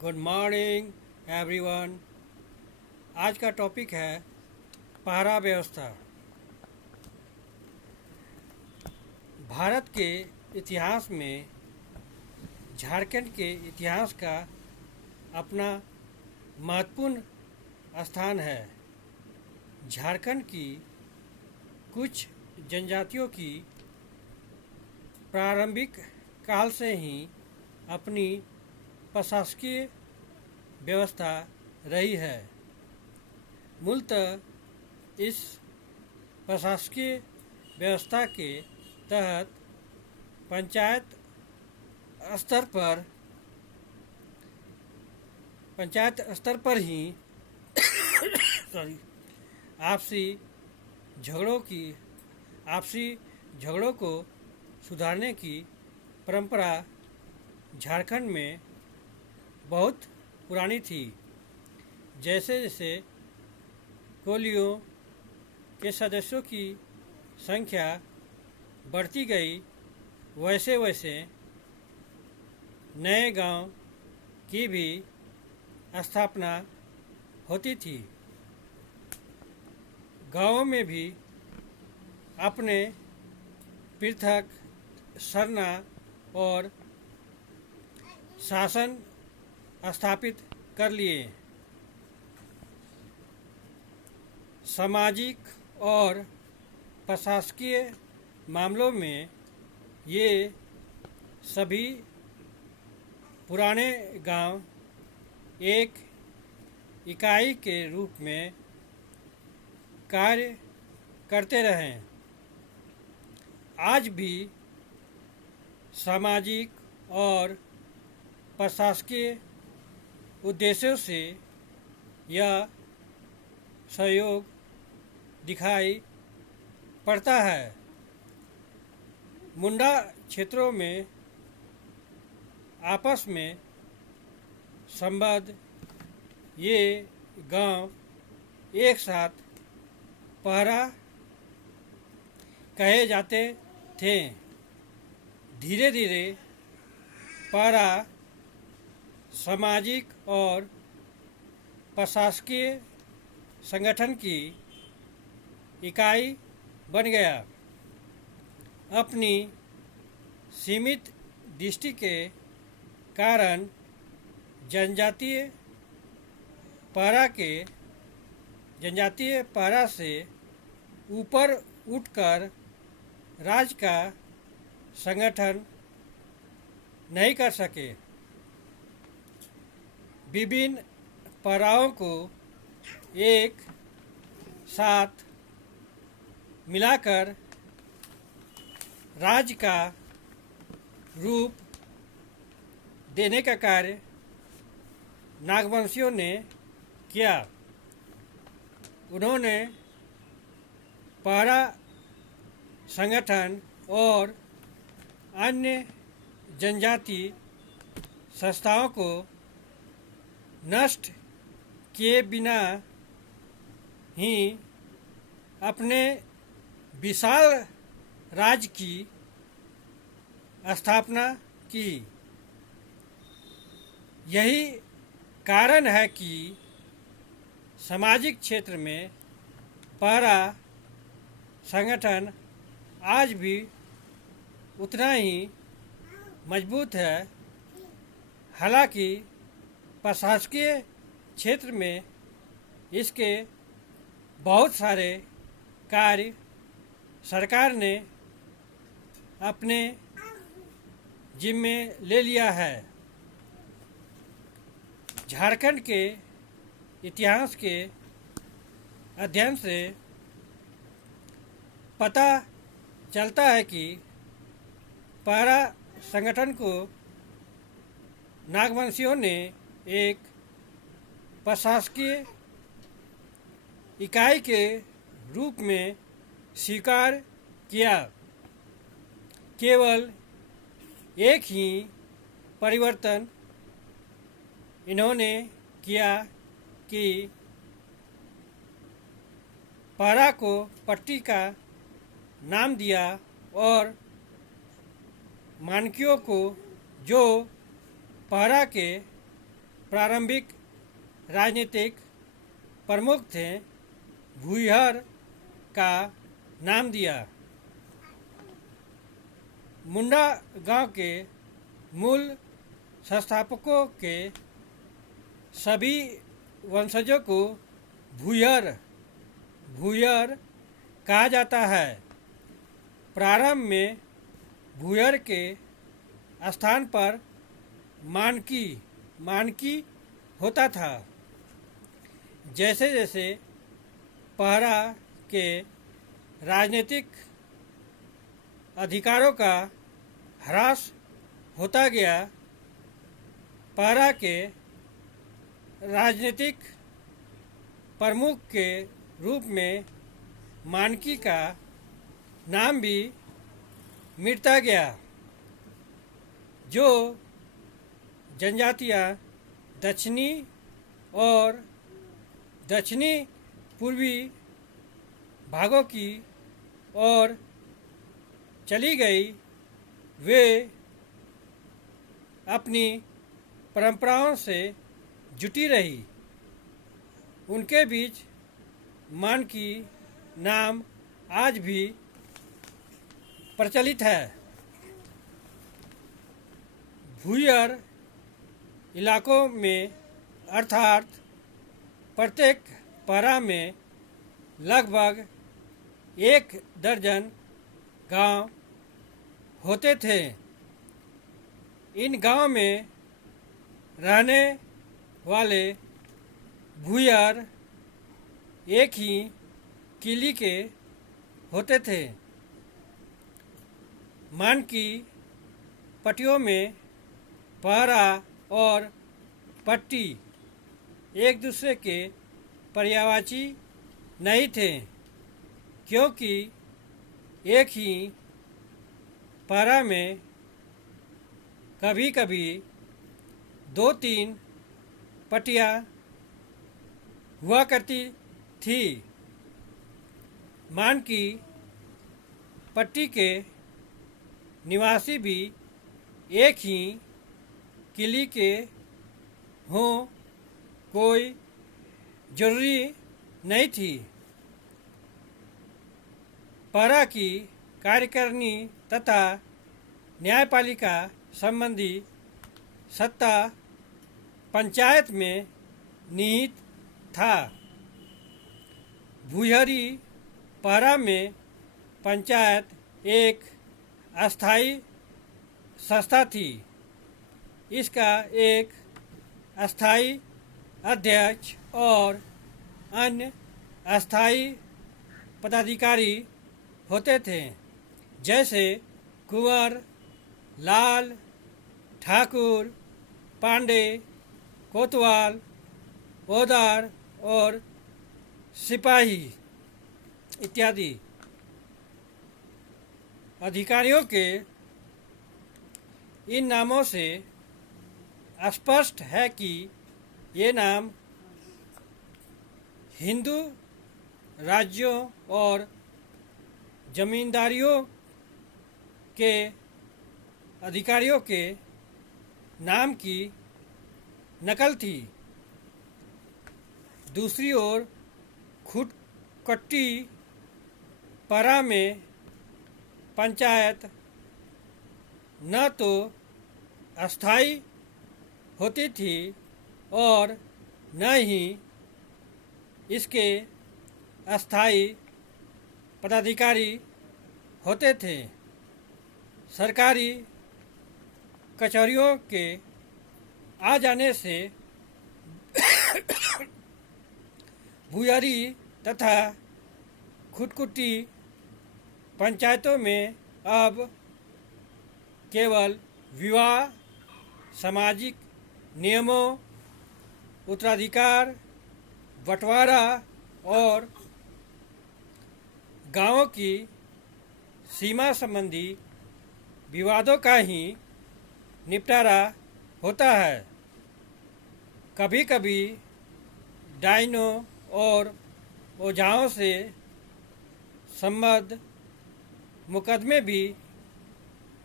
Good morning everyone. आज का topic है पहरा व्यवस्था। भारत के इतिहास में झारखंड के इतिहास का अपना महत्वपूर्ण स्थान है। झारखंड की कुछ जनजातियों की प्रारंभिक काल से ही अपनी प्रशासकीय व्यवस्था रही है। मूलतः इस प्रशासकीय व्यवस्था के तहत पंचायत स्तर पर ही आपसी झगड़ों को सुधारने की परंपरा झारखंड में बहुत पुरानी थी। जैसे जैसे कोलियों के सदस्यों की संख्या बढ़ती गई, वैसे वैसे नए गांव की भी स्थापना होती थी। गांवों में भी अपने पृथक सरना और शासन स्थापित कर लिए। सामाजिक और प्रशासकीय मामलों में ये सभी पुराने गांव एक इकाई के रूप में कार्य करते रहे। आज भी सामाजिक और प्रशासकीय उद्देश्यों से यह सहयोग दिखाई पड़ता है। मुंडा क्षेत्रों में आपस में संबद्ध ये गांव एक साथ पहरा कहे जाते थे। धीरे धीरे पहरा सामाजिक और प्रशासकीय संगठन की इकाई बन गया। अपनी सीमित दृष्टि के कारण जनजातीय पहरा से ऊपर उठकर राज्य का संगठन नहीं कर सके। विभिन्न पहराओं को एक साथ मिलाकर राज्य का रूप देने का कार्य नागवंशियों ने किया। उन्होंने पहरा संगठन और अन्य जनजाति संस्थाओं को नष्ट किए बिना ही अपने विशाल राज्य की स्थापना की। यही कारण है कि सामाजिक क्षेत्र में पहरा संगठन आज भी उतना ही मजबूत है। हालांकि प्रशासकीय क्षेत्र में इसके बहुत सारे कार्य सरकार ने अपने जिम्मे ले लिया है। झारखंड के इतिहास के अध्ययन से पता चलता है कि पहरा संगठन को नागवंशियों ने एक प्रशासकीय इकाई के रूप में स्वीकार किया। केवल एक ही परिवर्तन इन्होंने किया कि पहरा को पट्टी का नाम दिया और मानकियों को जो पहरा के प्रारंभिक राजनीतिक प्रमुख थे, भूयहर का नाम दिया। मुंडा गांव के मूल संस्थापकों के सभी वंशजों को भूयहर कहा जाता है। प्रारंभ में भूयहर के स्थान पर मानकी होता था। जैसे जैसे पहरा के राजनीतिक अधिकारों का ह्रास होता गया, पहरा के राजनीतिक प्रमुख के रूप में मानकी का नाम भी मिटता गया। जो जनजातियाँ दक्षिणी और दक्षिणी पूर्वी भागों की ओर चली गई, वे अपनी परंपराओं से जुटी रही। उनके बीच मानकी नाम आज भी प्रचलित है। भूयहर इलाकों में अर्थात प्रत्येक पहरा में लगभग 1 दर्जन गांव होते थे। इन गांव में रहने वाले भूयहर एक ही किली के होते थे। मानकी पट्टियों में पहरा और पट्टी एक दूसरे के पर्यायवाची नहीं थे, क्योंकि एक ही पहरा में कभी कभी 2-3 पट्टियाँ हुआ करती थी। मानकी पट्टी के निवासी भी एक ही किली के हों, कोई जरूरी नहीं थी। पहरा की कार्यकारिणी तथा न्यायपालिका संबंधी सत्ता पंचायत में निहित था। भूयहरी पहरा में पंचायत एक अस्थायी संस्था थी। इसका एक अस्थायी अध्यक्ष और अन्य अस्थायी पदाधिकारी होते थे, जैसे कुंवर, लाल, ठाकुर, पांडे, कोतवाल, ओदार और सिपाही इत्यादि। अधिकारियों के इन नामों से स्पष्ट है कि ये नाम हिंदू राज्यों और जमींदारियों के अधिकारियों के नाम की नकल थी। दूसरी ओर खुटकट्टी पहरा में पंचायत न तो अस्थायी होती थी और न ही इसके अस्थायी पदाधिकारी होते थे। सरकारी कचहरियों के आ जाने से भूयहरी तथा खुटकुटी पंचायतों में अब केवल विवाह, सामाजिक नियमों, उत्तराधिकार, बंटवारा और गांवों की सीमा संबंधी विवादों का ही निपटारा होता है। कभी कभी डायनों और ओझाओं से संबद्ध मुकदमे भी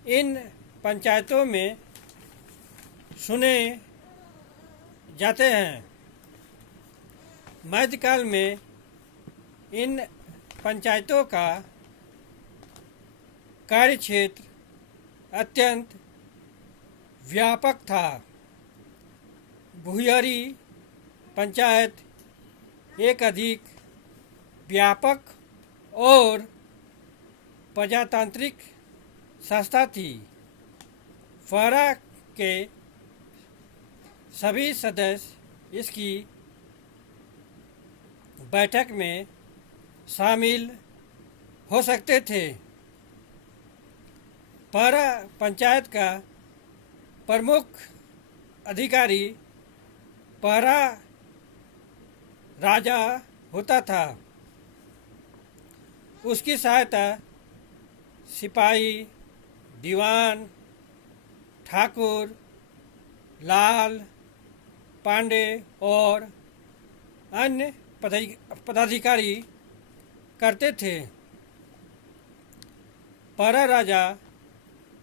इन पंचायतों में सुने जाते हैं। मध्यकाल में इन पंचायतों का कार्यक्षेत्र अत्यंत व्यापक था। भूयरी पंचायत एक अधिक व्यापक और प्रजातांत्रिक संस्था थी। पाहरा के सभी सदस्य इसकी बैठक में शामिल हो सकते थे। पाहरा पंचायत का प्रमुख अधिकारी पाहरा राजा होता था। उसकी सहायता सिपाही, दीवान, ठाकुर, लाल, पांडे और अन्य पदाधिकारी करते थे। पाहरा राजा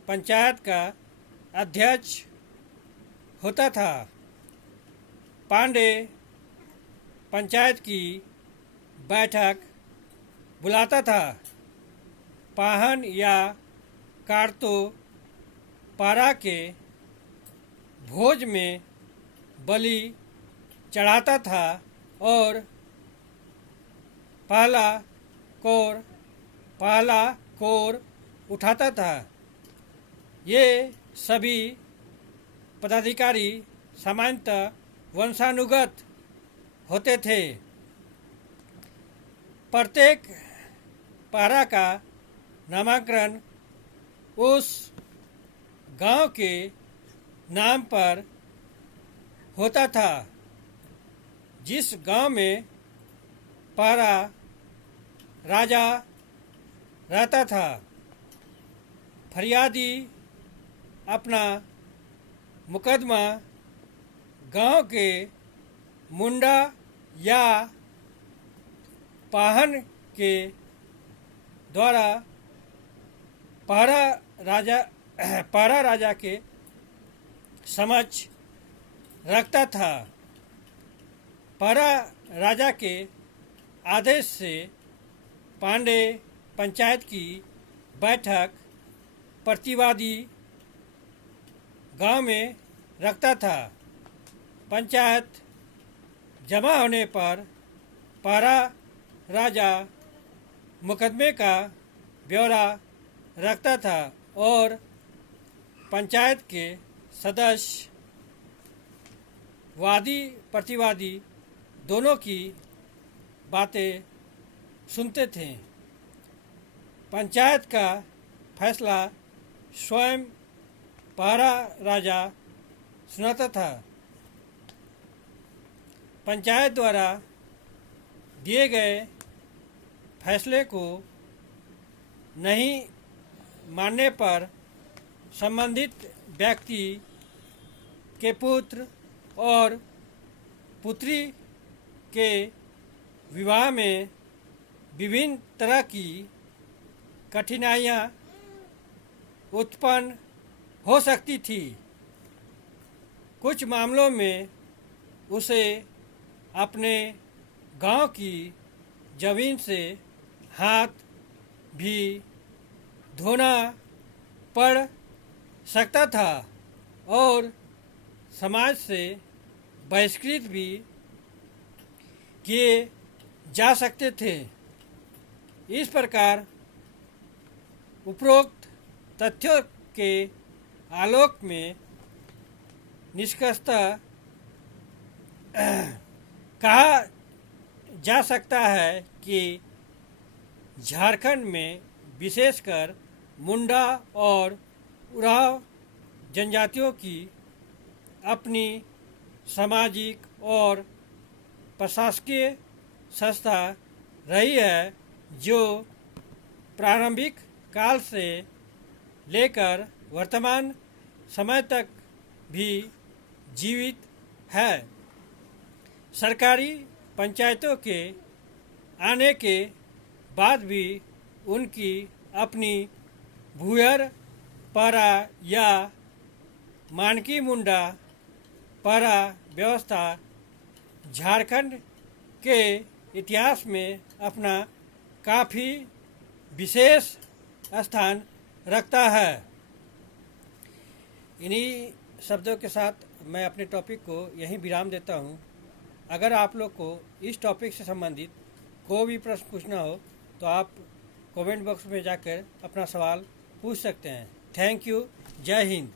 पंचायत का अध्यक्ष होता था। पांडे पंचायत की बैठक बुलाता था। पाहन या कार्तो पाहरा के भोज में बलि चढ़ाता था और पहला कोर उठाता था। ये सभी पदाधिकारी सामान्यतः वंशानुगत होते थे। प्रत्येक पाहरा का नामकरण उस गांव के नाम पर होता था जिस गांव में पाहरा राजा रहता था। फरियादी अपना मुकदमा गांव के मुंडा या पाहन के द्वारा पाहरा राजा के समक्ष रखता था। पाहरा राजा के आदेश से पांडे पंचायत की बैठक प्रतिवादी गांव में रखता था। पंचायत जमा होने पर पाहरा राजा मुकदमे का ब्यौरा रखता था और पंचायत के सदस्य वादी प्रतिवादी दोनों की बातें सुनते थे। पंचायत का फैसला स्वयं पाहरा राजा सुनाता था। पंचायत द्वारा दिए गए फैसले को नहीं मानने पर संबंधित व्यक्ति के पुत्र और पुत्री के विवाह में विभिन्न तरह की कठिनाइयाँ उत्पन्न हो सकती थी। कुछ मामलों में उसे अपने गांव की जमीन से हाथ भी धोना पड़ सकता था और समाज से बहिष्कृत भी किए जा सकते थे। इस प्रकार उपरोक्त तथ्यों के आलोक में निष्कर्षतः कहा जा सकता है कि झारखंड में विशेषकर मुंडा और उरांव जनजातियों की अपनी सामाजिक और प्रशासकीय संस्था रही है जो प्रारंभिक काल से लेकर वर्तमान समय तक भी जीवित है। सरकारी पंचायतों के आने के बाद भी उनकी अपनी भूयर पाहरा या मानकी मुंडा पाहरा व्यवस्था झारखंड के इतिहास में अपना काफ़ी विशेष स्थान रखता है। इन्हीं शब्दों के साथ मैं अपने टॉपिक को यहीं विराम देता हूँ। अगर आप लोग को इस टॉपिक से संबंधित कोई भी प्रश्न पूछना हो तो आप कमेंट बॉक्स में जाकर अपना सवाल पूछ सकते हैं। Thank you. जय हिंद।